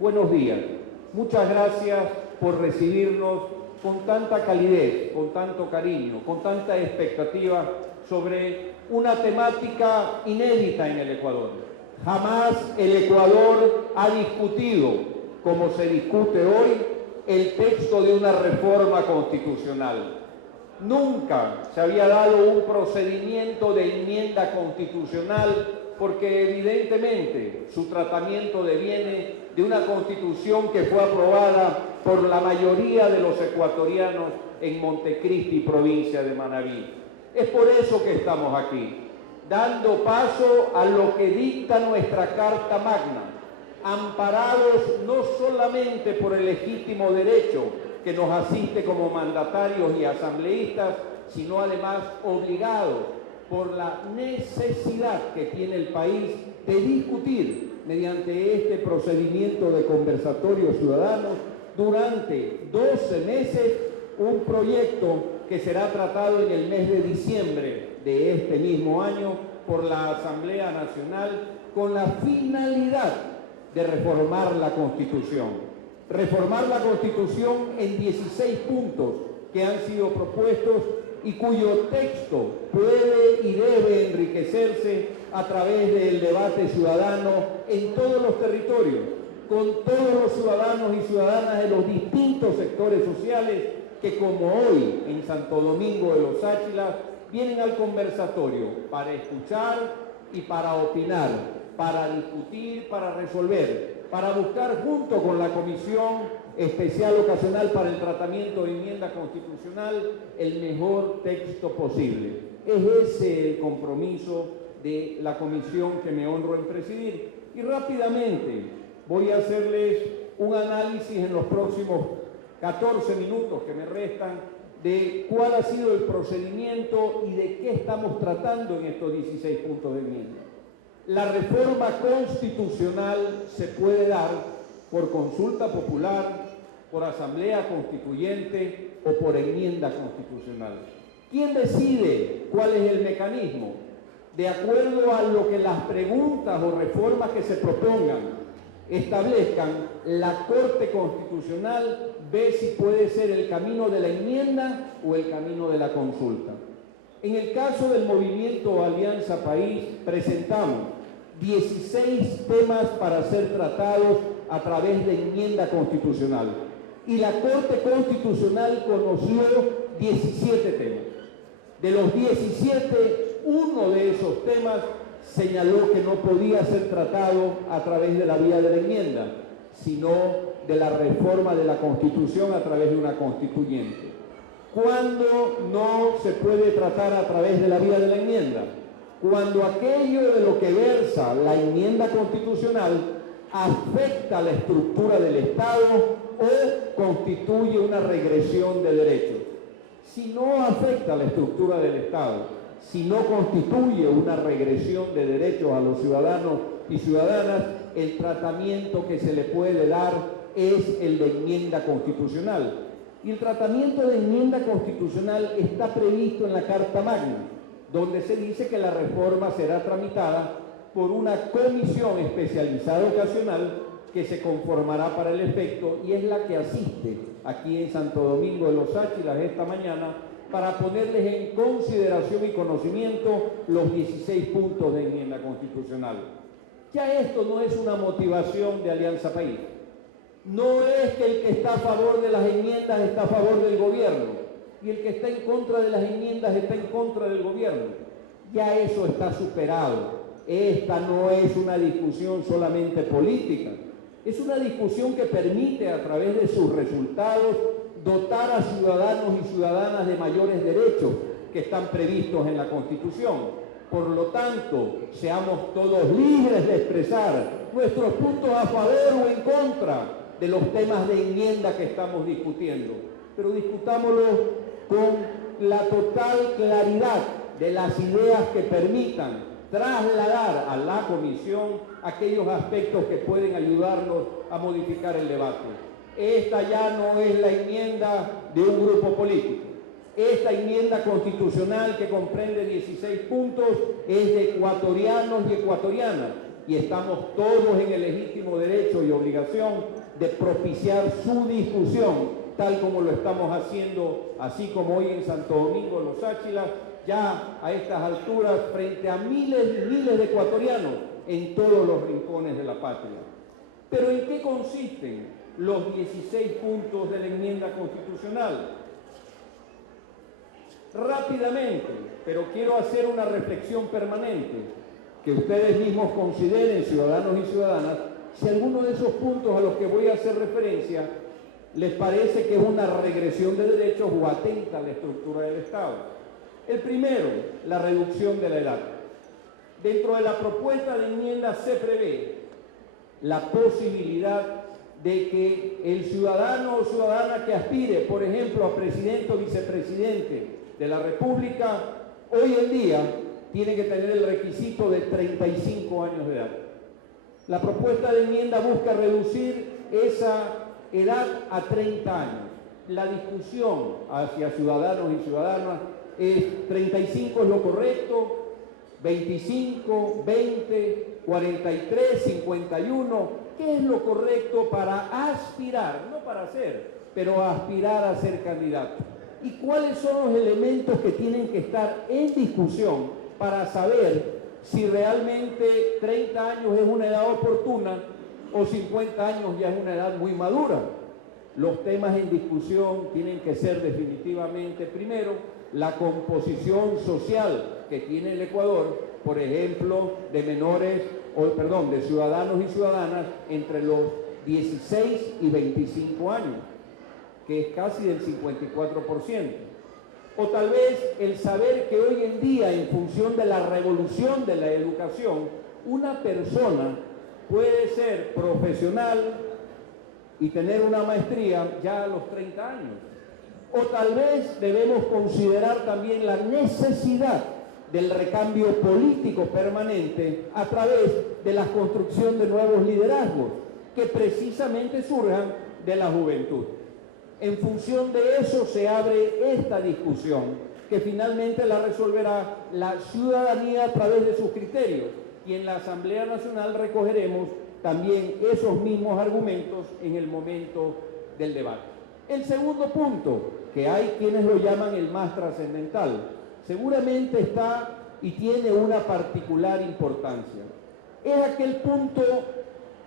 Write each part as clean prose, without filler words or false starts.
buenos días. Muchas gracias por recibirnos con tanta calidez, con tanto cariño, con tanta expectativa sobre una temática inédita en el Ecuador. Jamás el Ecuador ha discutido, como se discute hoy, el texto de una reforma constitucional. Nunca se había dado un procedimiento de enmienda constitucional porque evidentemente su tratamiento deviene de una constitución que fue aprobada por la mayoría de los ecuatorianos en Montecristi, provincia de Manabí. Es por eso que estamos aquí, dando paso a lo que dicta nuestra Carta Magna, amparados no solamente por el legítimo derecho que nos asiste como mandatarios y asambleístas, sino además obligados por la necesidad que tiene el país de discutir mediante este procedimiento de conversatorio ciudadano durante 12 meses un proyecto que será tratado en el mes de diciembre de este mismo año por la Asamblea Nacional con la finalidad de reformar la Constitución. Reformar la Constitución en 16 puntos que han sido propuestos y cuyo texto puede y debe enriquecerse a través del debate ciudadano en todos los territorios, con todos los ciudadanos y ciudadanas de los distintos sectores sociales que, como hoy en Santo Domingo de los Áchilas, vienen al conversatorio para escuchar y para opinar, para discutir, para resolver, para buscar junto con la Comisión Especial Ocasional para el Tratamiento de Enmienda Constitucional el mejor texto posible. Es ese el compromiso de la comisión que me honro en presidir. Y rápidamente voy a hacerles un análisis en los próximos 14 minutos que me restan de cuál ha sido el procedimiento y de qué estamos tratando en estos 16 puntos de enmienda. La reforma constitucional se puede dar por consulta popular, por asamblea constituyente o por enmienda constitucional. ¿Quién decide cuál es el mecanismo? De acuerdo a lo que las preguntas o reformas que se propongan establezcan, la Corte Constitucional ve si puede ser el camino de la enmienda o el camino de la consulta. En el caso del movimiento Alianza País, presentamos 16 temas para ser tratados a través de enmienda constitucional. Y la Corte Constitucional conoció 17 temas. De los 17, uno de esos temas señaló que no podía ser tratado a través de la vía de la enmienda, sino de la reforma de la Constitución a través de una constituyente. ¿Cuándo no se puede tratar a través de la vía de la enmienda? Cuando aquello de lo que versa la enmienda constitucional afecta la estructura del Estado o constituye una regresión de derechos. Si no afecta la estructura del Estado, si no constituye una regresión de derechos a los ciudadanos y ciudadanas, el tratamiento que se le puede dar es el de enmienda constitucional. Y el tratamiento de enmienda constitucional está previsto en la Carta Magna, donde se dice que la reforma será tramitada por una comisión especializada ocasional que se conformará para el efecto y es la que asiste aquí en Santo Domingo de los Áchilas esta mañana para ponerles en consideración y conocimiento los 16 puntos de enmienda constitucional. Ya esto no es una motivación de Alianza País. No es que el que está a favor de las enmiendas está a favor del gobierno y el que está en contra de las enmiendas está en contra del gobierno. Ya eso está superado. Esta no es una discusión solamente política. Es una discusión que permite, a través de sus resultados, dotar a ciudadanos y ciudadanas de mayores derechos que están previstos en la Constitución. Por lo tanto, seamos todos libres de expresar nuestros puntos a favor o en contra de los temas de enmienda que estamos discutiendo. Pero discutámoslo con la total claridad de las ideas que permitan trasladar a la comisión aquellos aspectos que pueden ayudarnos a modificar el debate. Esta ya no es la enmienda de un grupo político. Esta enmienda constitucional que comprende 16 puntos es de ecuatorianos y ecuatorianas y estamos todos en el legítimo derecho y obligación de propiciar su discusión, tal como lo estamos haciendo, así como hoy en Santo Domingo, Los Áchilas, ya a estas alturas, frente a miles y miles de ecuatorianos en todos los rincones de la patria. Pero ¿en qué consisten los 16 puntos de la enmienda constitucional? Rápidamente, pero quiero hacer una reflexión permanente, que ustedes mismos consideren, ciudadanos y ciudadanas, si alguno de esos puntos a los que voy a hacer referencia les parece que es una regresión de derechos o atenta a la estructura del Estado. El primero, la reducción de la edad. Dentro de la propuesta de enmienda se prevé la posibilidad de que el ciudadano o ciudadana que aspire, por ejemplo, a presidente o vicepresidente de la República, hoy en día tiene que tener el requisito de 35 años de edad. La propuesta de enmienda busca reducir esa edad a 30 años. La discusión hacia ciudadanos y ciudadanas es 35 es lo correcto, 25, 20, 43, 51, ¿qué es lo correcto para aspirar, no para ser, pero aspirar a ser candidato? ¿Y cuáles son los elementos que tienen que estar en discusión para saber si realmente 30 años es una edad oportuna o 50 años ya es una edad muy madura? Los temas en discusión tienen que ser definitivamente, primero, la composición social que tiene el Ecuador, por ejemplo, de de ciudadanos y ciudadanas entre los 16 y 25 años, que es casi del 54%. O tal vez el saber que hoy en día, en función de la revolución de la educación, una persona puede ser profesional y tener una maestría ya a los 30 años. O tal vez debemos considerar también la necesidad del recambio político permanente a través de la construcción de nuevos liderazgos que precisamente surjan de la juventud. En función de eso se abre esta discusión que finalmente la resolverá la ciudadanía a través de sus criterios, y en la Asamblea Nacional recogeremos también esos mismos argumentos en el momento del debate. El segundo punto, que hay quienes lo llaman el más trascendental, seguramente está y tiene una particular importancia. Es aquel punto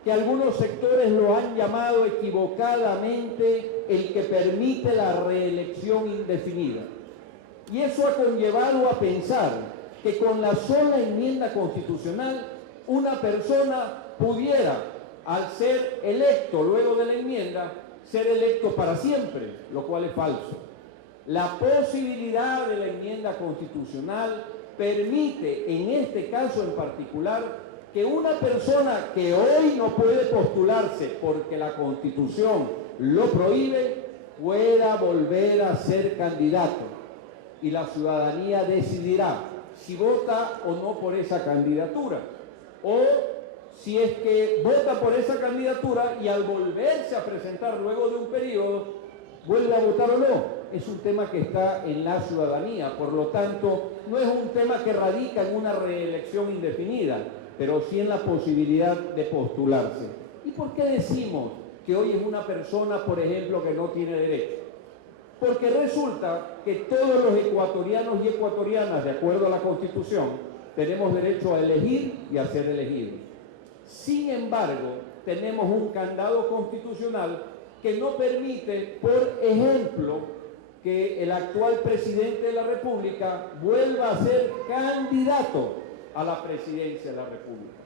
que algunos sectores lo han llamado equivocadamente el que permite la reelección indefinida. Y eso ha conllevado a pensar que con la sola enmienda constitucional una persona pudiera, al ser electo luego de la enmienda, ser electo para siempre, lo cual es falso. La posibilidad de la enmienda constitucional permite, en este caso en particular, que una persona que hoy no puede postularse porque la Constitución lo prohíbe, pueda volver a ser candidato. Y la ciudadanía decidirá si vota o no por esa candidatura. O si es que vota por esa candidatura y al volverse a presentar luego de un periodo, vuelve a votar o no. Es un tema que está en la ciudadanía, por lo tanto, no es un tema que radica en una reelección indefinida, pero sí en la posibilidad de postularse. ¿Y por qué decimos que hoy es una persona, por ejemplo, que no tiene derecho? Porque resulta que todos los ecuatorianos y ecuatorianas, de acuerdo a la Constitución, tenemos derecho a elegir y a ser elegidos. Sin embargo, tenemos un candado constitucional que no permite, por ejemplo, que el actual presidente de la República vuelva a ser candidato a la presidencia de la República.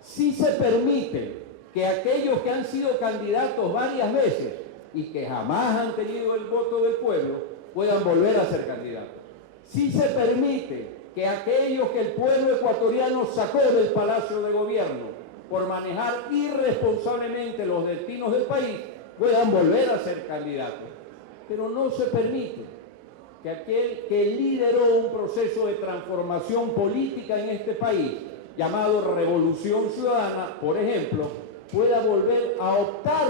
Sí se permite que aquellos que han sido candidatos varias veces y que jamás han tenido el voto del pueblo puedan volver a ser candidatos. Sí se permite que aquellos que el pueblo ecuatoriano sacó del Palacio de Gobierno por manejar irresponsablemente los destinos del país puedan volver a ser candidatos. Pero no se permite que aquel que lideró un proceso de transformación política en este país, llamado Revolución Ciudadana, por ejemplo, pueda volver a optar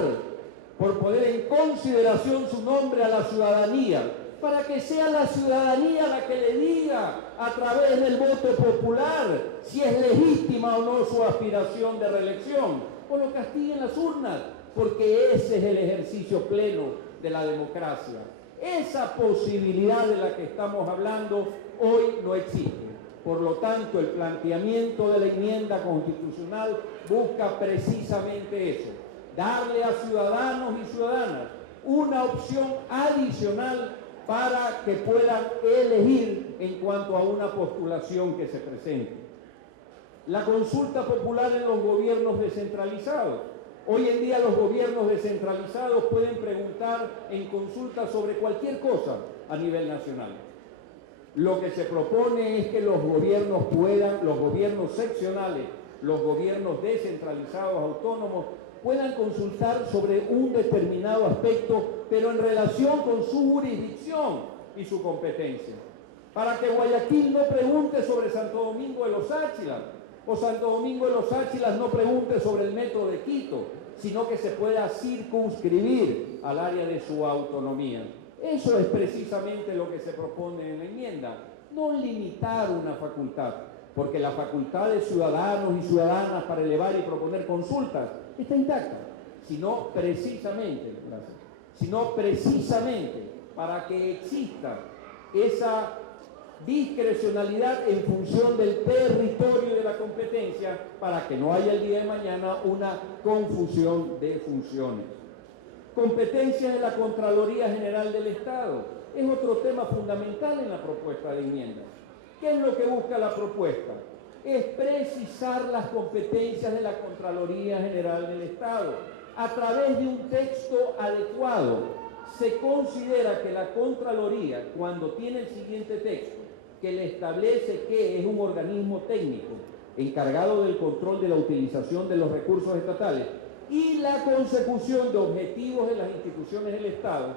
por poner en consideración su nombre a la ciudadanía para que sea la ciudadanía la que le diga a través del voto popular si es legítima o no su aspiración de reelección, o lo castigue en las urnas, porque ese es el ejercicio pleno de la democracia. Esa posibilidad de la que estamos hablando hoy no existe. Por lo tanto, el planteamiento de la enmienda constitucional busca precisamente eso, darle a ciudadanos y ciudadanas una opción adicional para que puedan elegir en cuanto a una postulación que se presente. La consulta popular en los gobiernos descentralizados. Hoy en día los gobiernos descentralizados pueden preguntar en consulta sobre cualquier cosa a nivel nacional. Lo que se propone es que los gobiernos seccionales, los gobiernos descentralizados autónomos, puedan consultar sobre un determinado aspecto, pero en relación con su jurisdicción y su competencia. Para que Guayaquil no pregunte sobre Santo Domingo de los Áchilas, o Santo Domingo de los Áchilas no pregunte sobre el metro de Quito, sino que se pueda circunscribir al área de su autonomía. Eso es precisamente lo que se propone en la enmienda, no limitar una facultad, porque la facultad de ciudadanos y ciudadanas para elevar y proponer consultas está intacta, sino precisamente para que exista esa discrecionalidad en función del territorio y de la competencia, para que no haya el día de mañana una confusión de funciones. Competencias de la Contraloría General del Estado es otro tema fundamental en la propuesta de enmienda. ¿Qué es lo que busca la propuesta? Es precisar las competencias de la Contraloría General del Estado a través de un texto adecuado. Se considera que la Contraloría, cuando tiene el siguiente texto, que le establece que es un organismo técnico encargado del control de la utilización de los recursos estatales y la consecución de objetivos de las instituciones del Estado,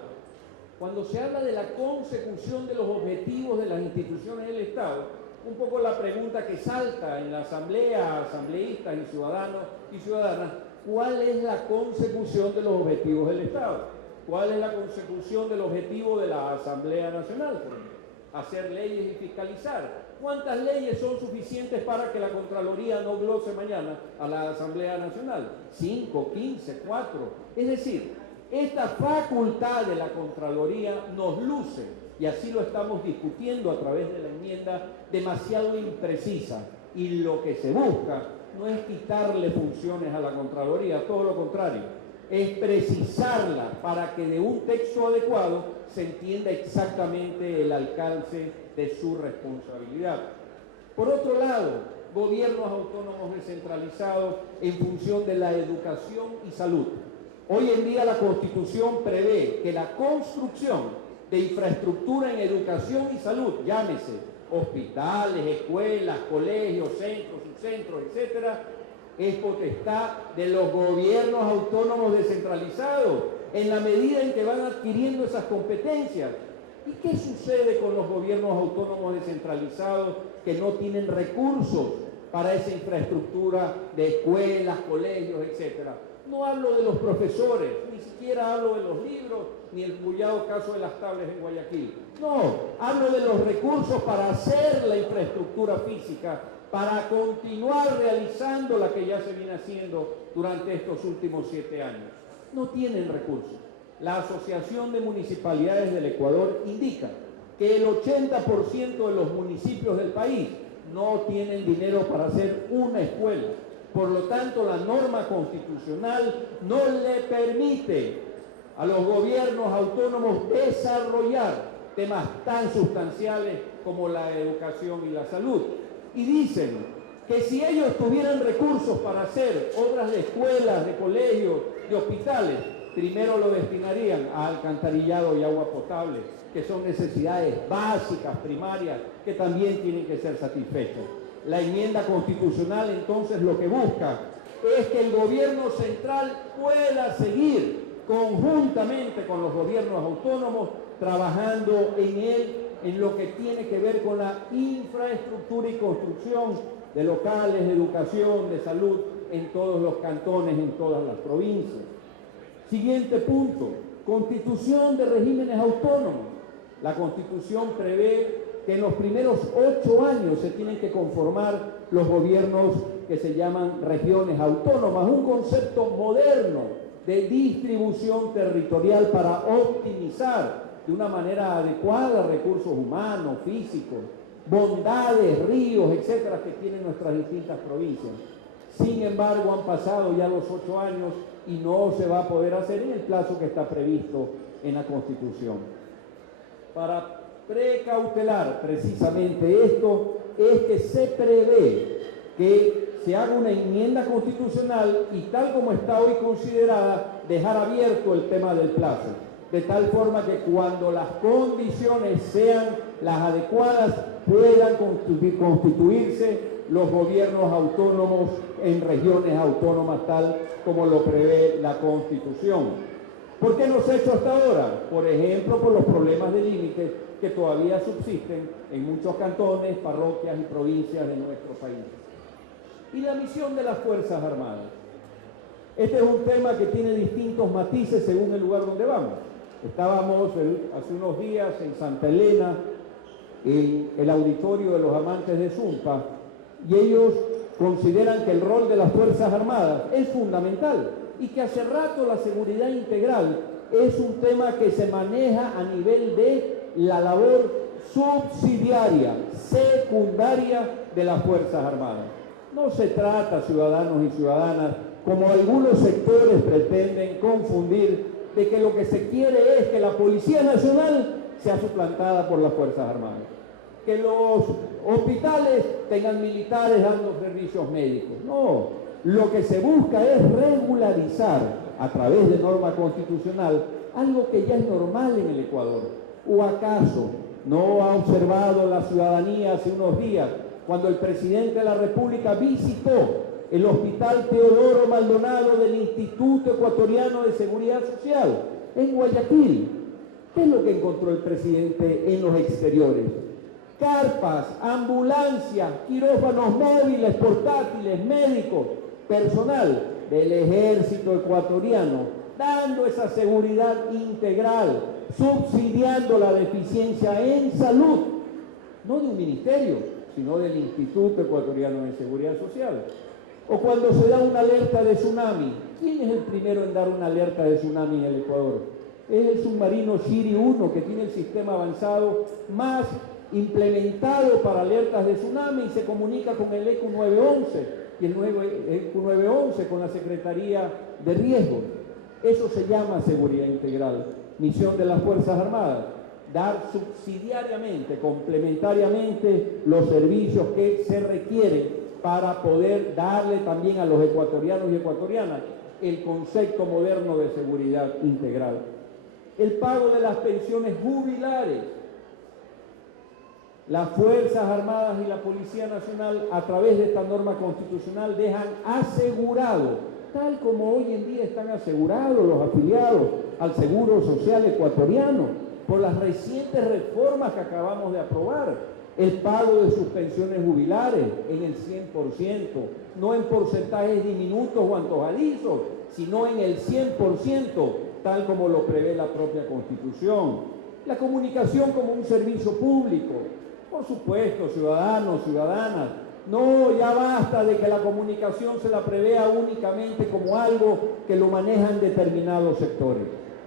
cuando se habla de la consecución de los objetivos de las instituciones del Estado, un poco la pregunta que salta en la asamblea, asambleístas y ciudadanos y ciudadanas, ¿cuál es la consecución de los objetivos del Estado? ¿Cuál es la consecución del objetivo de la Asamblea Nacional? Por ejemplo, hacer leyes y fiscalizar. ¿Cuántas leyes son suficientes para que la Contraloría no glose mañana a la Asamblea Nacional? 5, 15, 4. Es decir, esta facultad de la Contraloría nos luce, y así lo estamos discutiendo a través de la enmienda, demasiado imprecisa. Y lo que se busca no es quitarle funciones a la Contraloría, todo lo contrario, es precisarla para que de un texto adecuado se entienda exactamente el alcance de su responsabilidad. Por otro lado, gobiernos autónomos descentralizados en función de la educación y salud. Hoy en día la Constitución prevé que la construcción de infraestructura en educación y salud, llámese hospitales, escuelas, colegios, centros, subcentros, etcétera, es potestad de los gobiernos autónomos descentralizados en la medida en que van adquiriendo esas competencias. ¿Y qué sucede con los gobiernos autónomos descentralizados que no tienen recursos para esa infraestructura de escuelas, colegios, etcétera? No hablo de los profesores, ni siquiera hablo de los libros, ni el bullado caso de las tablas en Guayaquil. No, hablo de los recursos para hacer la infraestructura física, para continuar realizando la que ya se viene haciendo durante estos últimos 7 años. No tienen recursos. La Asociación de Municipalidades del Ecuador indica que el 80% de los municipios del país no tienen dinero para hacer una escuela. Por lo tanto, la norma constitucional no le permite a los gobiernos autónomos desarrollar temas tan sustanciales como la educación y la salud. Y dicen que si ellos tuvieran recursos para hacer obras de escuelas, de colegios, de hospitales, primero lo destinarían a alcantarillado y agua potable, que son necesidades básicas, primarias, que también tienen que ser satisfechas. La enmienda constitucional entonces lo que busca es que el gobierno central pueda seguir conjuntamente con los gobiernos autónomos trabajando en lo que tiene que ver con la infraestructura y construcción de locales, de educación, de salud en todos los cantones, en todas las provincias. Siguiente punto, constitución de regímenes autónomos. La Constitución prevé que en los primeros 8 años se tienen que conformar los gobiernos que se llaman regiones autónomas, un concepto moderno de distribución territorial para optimizar de una manera adecuada recursos humanos, físicos, bondades, ríos, etcétera, que tienen nuestras distintas provincias. Sin embargo, han pasado ya los 8 años y no se va a poder hacer en el plazo que está previsto en la Constitución. Para precautelar precisamente esto, es que se prevé que se haga una enmienda constitucional y tal como está hoy considerada, dejar abierto el tema del plazo, de tal forma que cuando las condiciones sean las adecuadas puedan constituirse los gobiernos autónomos en regiones autónomas tal como lo prevé la Constitución. ¿Por qué no se ha hecho hasta ahora? Por ejemplo, por los problemas de límites que todavía subsisten en muchos cantones, parroquias y provincias de nuestro país. Y la misión de las Fuerzas Armadas. Este es un tema que tiene distintos matices según el lugar donde vamos. Estábamos hace unos días en Santa Elena, en el auditorio de los amantes de Zumpa, y ellos consideran que el rol de las Fuerzas Armadas es fundamental y que hace rato la seguridad integral es un tema que se maneja a nivel de la labor subsidiaria, secundaria de las Fuerzas Armadas. No se trata, ciudadanos y ciudadanas, como algunos sectores pretenden confundir, de que lo que se quiere es que la Policía Nacional sea suplantada por las Fuerzas Armadas, que los hospitales tengan militares dando servicios médicos. No, lo que se busca es regularizar a través de norma constitucional algo que ya es normal en el Ecuador. ¿O acaso no ha observado la ciudadanía hace unos días cuando el presidente de la República visitó el Hospital Teodoro Maldonado del Instituto Ecuatoriano de Seguridad Social en Guayaquil? ¿Qué es lo que encontró el presidente en los exteriores? Carpas, ambulancias, quirófanos móviles, portátiles, médicos, personal del ejército ecuatoriano, dando esa seguridad integral, subsidiando la deficiencia en salud, no de un ministerio, sino del Instituto Ecuatoriano de Seguridad Social. O cuando se da una alerta de tsunami, ¿quién es el primero en dar una alerta de tsunami en el Ecuador? Es el submarino Shiri 1, que tiene el sistema avanzado más implementado para alertas de tsunami y se comunica con el ECU 911 y el ECU 911 con la Secretaría de Riesgos. Eso se llama seguridad integral. Misión de las Fuerzas Armadas: dar subsidiariamente, complementariamente los servicios que se requieren para poder darle también a los ecuatorianos y ecuatorianas el concepto moderno de seguridad integral. El pago de las pensiones jubilares. Las Fuerzas Armadas y la Policía Nacional, a través de esta norma constitucional, dejan asegurado, tal como hoy en día están asegurados los afiliados al Seguro Social ecuatoriano, por las recientes reformas que acabamos de aprobar, el pago de sus pensiones jubilares en el 100%, no en porcentajes diminutos o antojadizos, sino en el 100%, tal como lo prevé la propia Constitución. La comunicación como un servicio público. Por supuesto, ciudadanos, ciudadanas, no, ya basta de que la comunicación se la prevea únicamente como algo que lo manejan determinados sectores.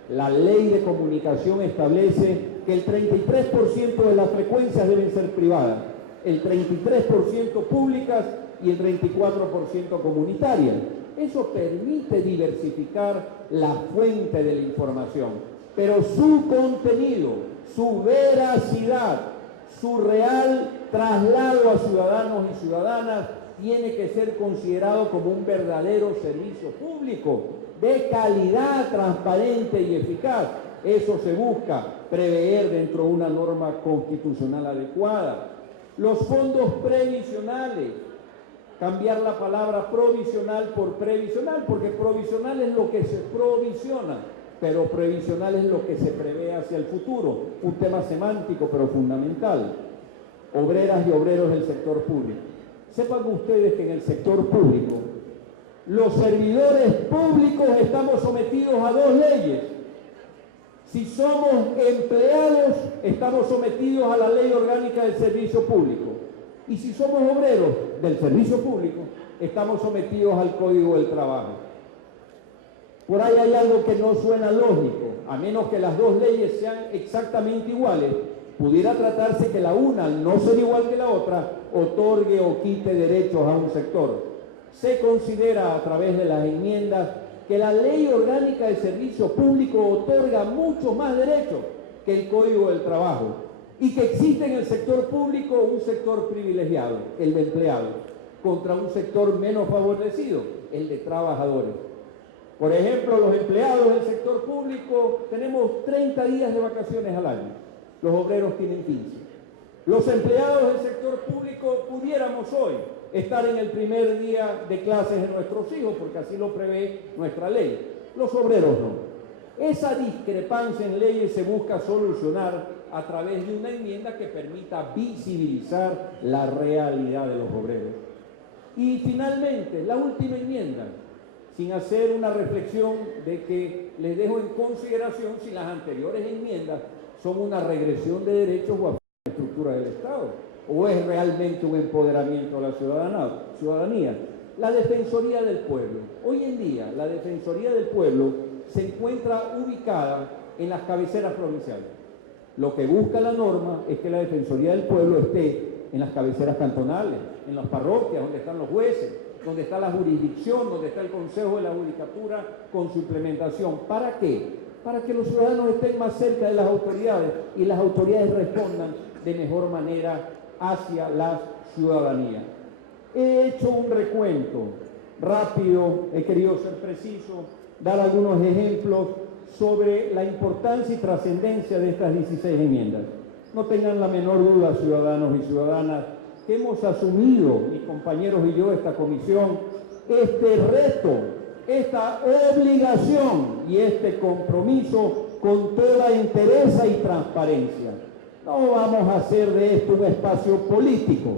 La ley de comunicación establece que el 33% de las frecuencias deben ser privadas, el 33% públicas y el 34% comunitarias. Eso permite diversificar la fuente de la información, pero su contenido, su veracidad, su real traslado a ciudadanos y ciudadanas tiene que ser considerado como un verdadero servicio público de calidad, transparente y eficaz. Eso se busca prever dentro de una norma constitucional adecuada. Los fondos previsionales, cambiar la palabra provisional por previsional, porque provisional es lo que se provisiona, pero previsional es lo que se prevé hacia el futuro, un tema semántico pero fundamental. Obreras y obreros del sector público. Sepan ustedes que en el sector público, los servidores públicos estamos sometidos a 2 leyes. Si somos empleados, estamos sometidos a la ley orgánica del servicio público. Y si somos obreros del servicio público, estamos sometidos al Código del Trabajo. Por ahí hay algo que no suena lógico, a menos que las dos leyes sean exactamente iguales. Pudiera tratarse que la una, al no ser igual que la otra, otorgue o quite derechos a un sector. Se considera a través de las enmiendas que la Ley Orgánica de Servicio Público otorga muchos más derechos que el Código del Trabajo y que existe en el sector público un sector privilegiado, el de empleados, contra un sector menos favorecido, el de trabajadores. Por ejemplo, los empleados del sector público tenemos 30 días de vacaciones al año, los obreros tienen 15. Los empleados del sector público pudiéramos hoy estar en el primer día de clases de nuestros hijos, porque así lo prevé nuestra ley. Los obreros no. Esa discrepancia en leyes se busca solucionar a través de una enmienda que permita visibilizar la realidad de los obreros. Y finalmente, la última enmienda, sin hacer una reflexión de que les dejo en consideración si las anteriores enmiendas son una regresión de derechos o a la estructura del Estado, o es realmente un empoderamiento de la ciudadanía. La Defensoría del Pueblo. Hoy en día, la Defensoría del Pueblo se encuentra ubicada en las cabeceras provinciales. Lo que busca la norma es que la Defensoría del Pueblo esté en las cabeceras cantonales, en las parroquias, donde están los jueces, donde está la jurisdicción, donde está el Consejo de la Judicatura con su implementación. ¿Para qué? Para que los ciudadanos estén más cerca de las autoridades y las autoridades respondan de mejor manera hacia la ciudadanía. He hecho un recuento rápido, he querido ser preciso, dar algunos ejemplos sobre la importancia y trascendencia de estas 16 enmiendas. No tengan la menor duda, ciudadanos y ciudadanas, que hemos asumido, mis compañeros y yo, esta comisión, este reto, esta obligación y este compromiso con toda entereza y transparencia. No vamos a hacer de esto un espacio político,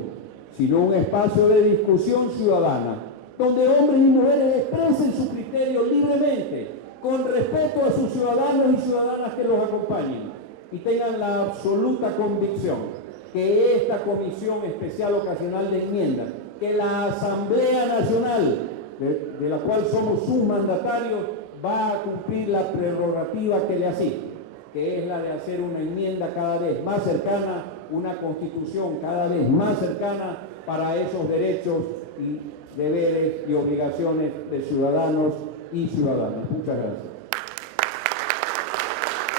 sino un espacio de discusión ciudadana, donde hombres y mujeres expresen su criterio libremente, con respeto a sus ciudadanos y ciudadanas que los acompañen, y tengan la absoluta convicción que esta Comisión Especial Ocasional de Enmiendas, que la Asamblea Nacional, de la cual somos sus mandatarios, va a cumplir la prerrogativa que le asigna, que es la de hacer una enmienda cada vez más cercana, una constitución cada vez más cercana para esos derechos y deberes y obligaciones de ciudadanos y ciudadanas. Muchas gracias.